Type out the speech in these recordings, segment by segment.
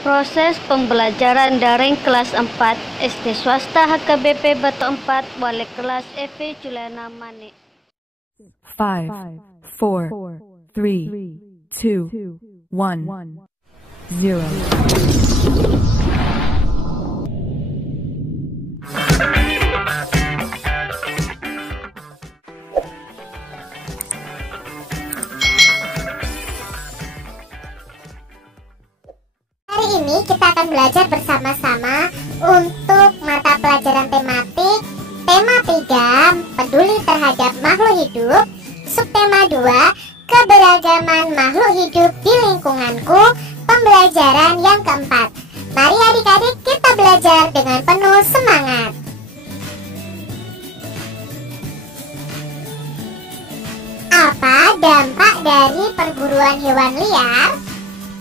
Proses pembelajaran daring kelas 4 SD swasta HKBP Batu 4 Wali kelas Evi Juliana Mani. 5, 4, 3, 2, 1, 0. Hari ini kita akan belajar bersama-sama untuk mata pelajaran tematik tema 3 peduli terhadap makhluk hidup, subtema 2 keberagaman makhluk hidup di lingkunganku, pembelajaran yang keempat. Mari adik-adik kita belajar dengan penuh semangat. Apa dampak dari perburuan hewan liar?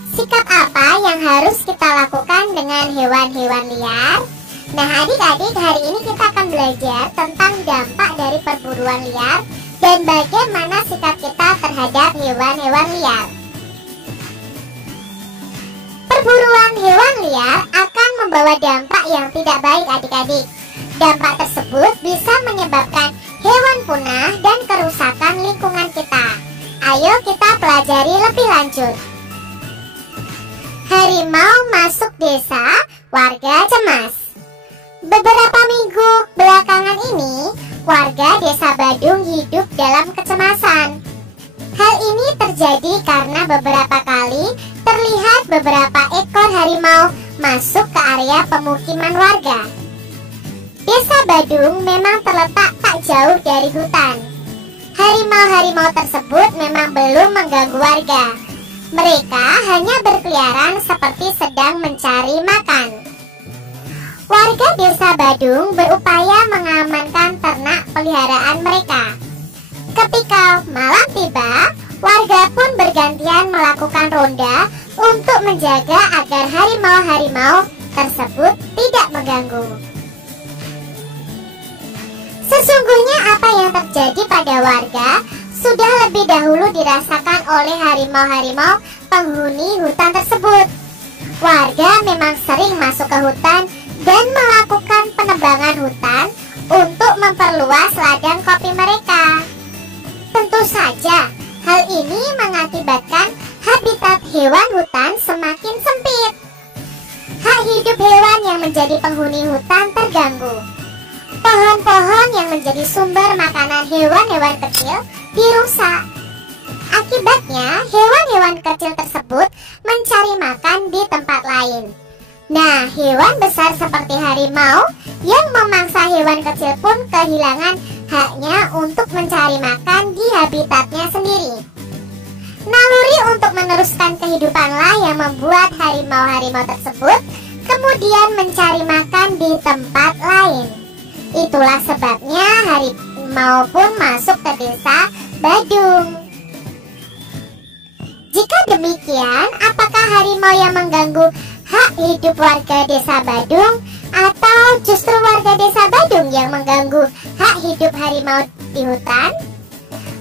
Sikap apa yang harus kita lakukan dengan hewan-hewan liar? Nah adik-adik, hari ini kita akan belajar tentang dampak dari perburuan liar dan bagaimana sikap kita terhadap hewan-hewan liar. Perburuan hewan liar akan membawa dampak yang tidak baik adik-adik. Dampak tersebut bisa menyebabkan hewan punah dan kerusakan lingkungan kita. Ayo kita pelajari lebih lanjut. Harimau masuk desa, warga cemas. Beberapa minggu belakangan ini, warga desa Badung hidup dalam kecemasan. Hal ini terjadi karena beberapa kali terlihat beberapa ekor harimau masuk ke area pemukiman warga. Desa Badung memang terletak tak jauh dari hutan. Harimau-harimau tersebut memang belum mengganggu warga. Mereka hanya berkeliaran seperti sedang mencari makan. Warga desa Badung berupaya mengamankan ternak peliharaan mereka. Ketika malam tiba, warga pun bergantian melakukan ronda untuk menjaga agar harimau-harimau tersebut tidak mengganggu. Sesungguhnya apa yang terjadi pada warga sudah lebih dahulu dirasakan oleh harimau-harimau penghuni hutan tersebut. Warga memang sering masuk ke hutan dan melakukan penebangan hutan untuk memperluas ladang kopi mereka. Tentu saja, hal ini mengakibatkan habitat hewan hutan semakin sempit. Hak hidup hewan yang menjadi penghuni hutan terganggu. Pohon-pohon yang menjadi sumber makanan hewan-hewan kecil dirusak. Akibatnya, hewan-hewan kecil tersebut mencari makan di tempat lain. Nah, hewan besar seperti harimau yang memangsa hewan kecil pun kehilangan haknya untuk mencari makan di habitatnya sendiri. Naluri untuk meneruskan kehidupanlah yang membuat harimau-harimau tersebut kemudian mencari makan di tempat lain. Itulah sebabnya harimau pun masuk ke desa Badung. Jika demikian, apakah harimau yang mengganggu hak hidup warga desa Badung, atau justru warga desa Badung yang mengganggu hak hidup harimau di hutan?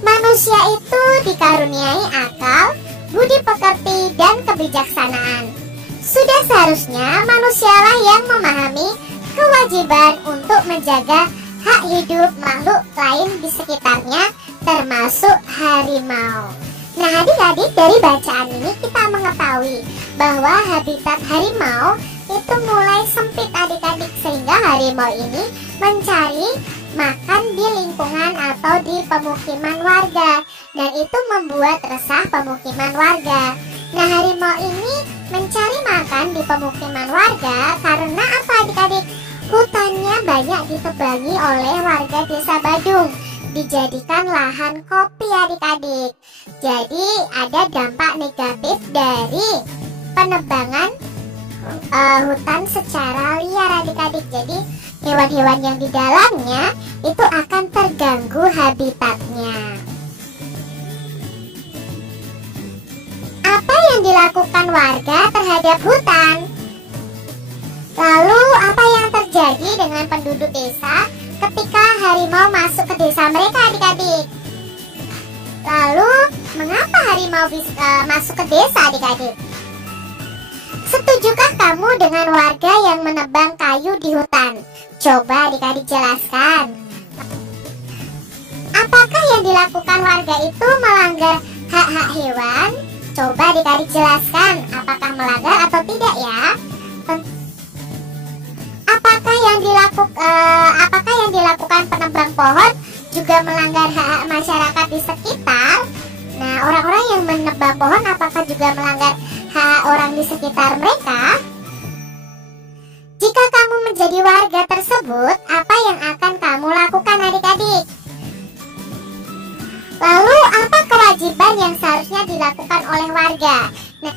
Manusia itu dikaruniai akal, budi pekerti, dan kebijaksanaan. Sudah seharusnya manusialah yang memahami kewajiban untuk menjaga hak hidup makhluk lain di sekitarnya, termasuk harimau. Nah adik-adik, dari bacaan ini kita mengetahui bahwa habitat harimau itu mulai sempit adik-adik, sehingga harimau ini mencari makan di lingkungan atau di pemukiman warga, dan itu membuat resah pemukiman warga. Nah harimau ini mencari makan di pemukiman warga karena apa adik-adik? Hutannya banyak ditebangi oleh warga desa Badung, dijadikan lahan kopi adik-adik. Jadi ada dampak negatif dari penebangan hutan secara liar adik-adik. Jadi hewan-hewan yang di dalamnya itu akan terganggu habitatnya. Apa yang dilakukan warga terhadap hutan? Lalu apa yang terjadi dengan penduduk desa ketika harimau masuk ke desa mereka adik-adik? Lalu mengapa harimau bisa masuk ke desa adik-adik? Setujukah kamu dengan warga yang menebang kayu di hutan? Coba adik-adik jelaskan. Apakah yang dilakukan warga itu melanggar hak-hak hewan? Coba adik-adik jelaskan, apakah melanggar atau tidak ya? Apakah yang dilakukan penebang pohon juga melanggar hak-hak masyarakat di sekitar? Nah, orang-orang yang menebang pohon apakah juga melanggar hak orang di sekitar mereka? Jika kamu menjadi warga tersebut, apa yang akan kamu lakukan adik-adik? Lalu apa kewajiban yang seharusnya dilakukan oleh warga? Nah,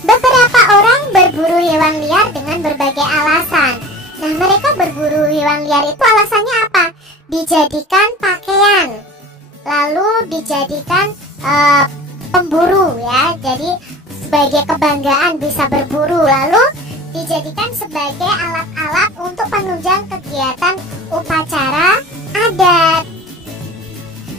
beberapa orang berburu hewan liar dengan berbagai alasan. Nah, mereka berburu hewan liar itu alasannya apa? Dijadikan pakaian, lalu dijadikan pemburu ya. Jadi sebagai kebanggaan bisa berburu, lalu dijadikan sebagai alat-alat untuk penunjang kegiatan upacara adat.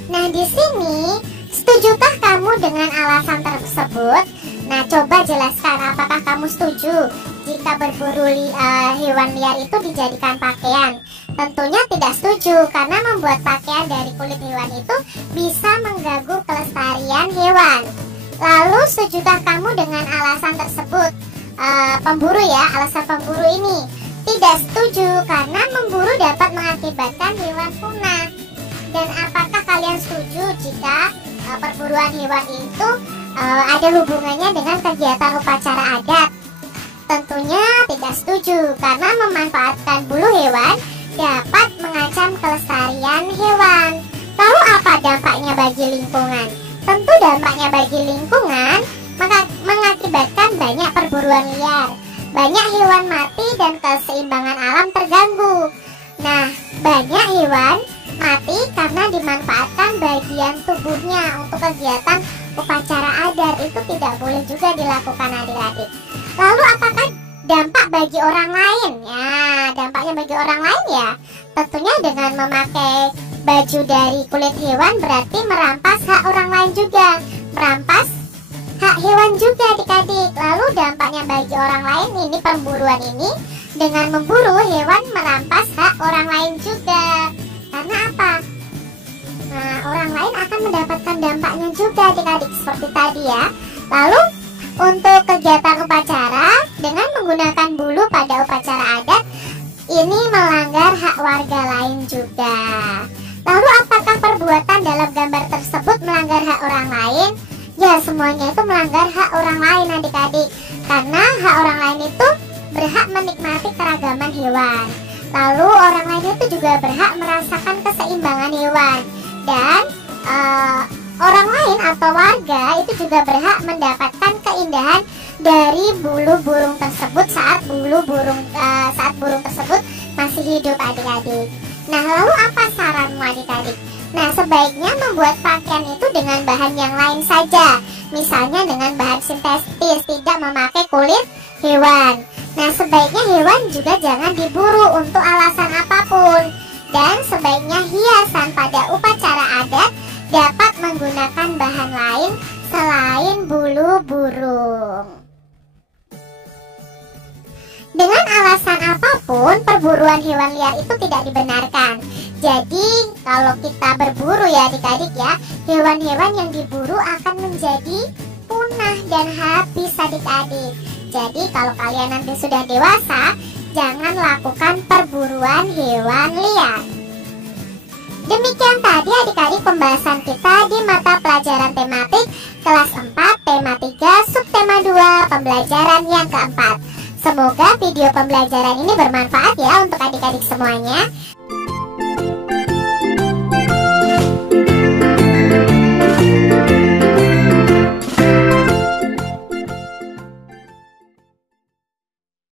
Nah, di sini setujukah kamu dengan alasan tersebut? Nah, coba jelaskan apakah kamu setuju jika berburu hewan liar itu dijadikan pakaian? Tentunya tidak setuju, karena membuat pakaian dari kulit hewan itu bisa mengganggu kelestarian hewan. Lalu setujukah kamu dengan alasan tersebut? Pemburu ya, alasan pemburu ini tidak setuju karena memburu dapat mengakibatkan hewan punah. Dan apakah kalian setuju jika perburuan hewan itu ada hubungannya dengan kegiatan upacara adat? Tentunya tidak setuju karena memanfaatkan bulu hewan dapat mengancam kelestarian hewan. Lalu apa dampaknya bagi lingkungan? Tentu dampaknya bagi lingkungan mengakibatkan banyak perburuan liar, banyak hewan mati dan keseimbangan alam terganggu. Nah, banyak hewan mati karena dimanfaatkan bagian tubuhnya untuk kegiatan upacara adat. Itu tidak boleh juga dilakukan adik-adik. Lalu apakah dampak bagi orang lain? Ya, dampaknya bagi orang lain ya tentunya dengan memakai baju dari kulit hewan berarti merampas hak orang lain juga, merampas hak hewan juga adik-adik. Lalu dampaknya bagi orang lain ini, pemburuan ini dengan memburu hewan merampas hak orang lain juga. Karena apa? Nah, orang lain akan mendapatkan dampaknya juga adik-adik seperti tadi ya. Lalu untuk kegiatan upacara dengan menggunakan bulu pada upacara adat ini melanggar hak warga lain juga. Lalu apakah perbuatan dalam gambar tersebut melanggar hak orang lain? Ya, semuanya itu melanggar hak orang lain adik-adik. Karena hak orang lain itu berhak menikmati keragaman hewan. Lalu orang lain itu juga berhak merasakan keseimbangan hewan. Dan orang lain atau warga itu juga berhak mendapatkan keindahan dari bulu burung tersebut saat burung tersebut masih hidup adik-adik. Nah, lalu apa saranmu adik-adik? Nah, sebaiknya membuat pakaian itu dengan bahan yang lain saja. Misalnya dengan bahan sintetis, tidak memakai kulit hewan. Nah, sebaiknya hewan juga jangan diburu untuk alasan apapun. Dan sebaiknya hiasan pada upacara adat dapat menggunakan bahan lain selain bulu burung. Dengan alasan apapun, perburuan hewan liar itu tidak dibenarkan. Jadi, kalau kita berburu ya adik-adik ya, hewan-hewan yang diburu akan menjadi punah dan habis adik-adik. Jadi, kalau kalian nanti sudah dewasa, jangan lakukan perburuan hewan liar. Demikian tadi adik-adik pembahasan kita di mata pelajaran tematik kelas 4, tema 3, subtema 2, pembelajaran yang keempat. Semoga video pembelajaran ini bermanfaat ya untuk adik-adik semuanya.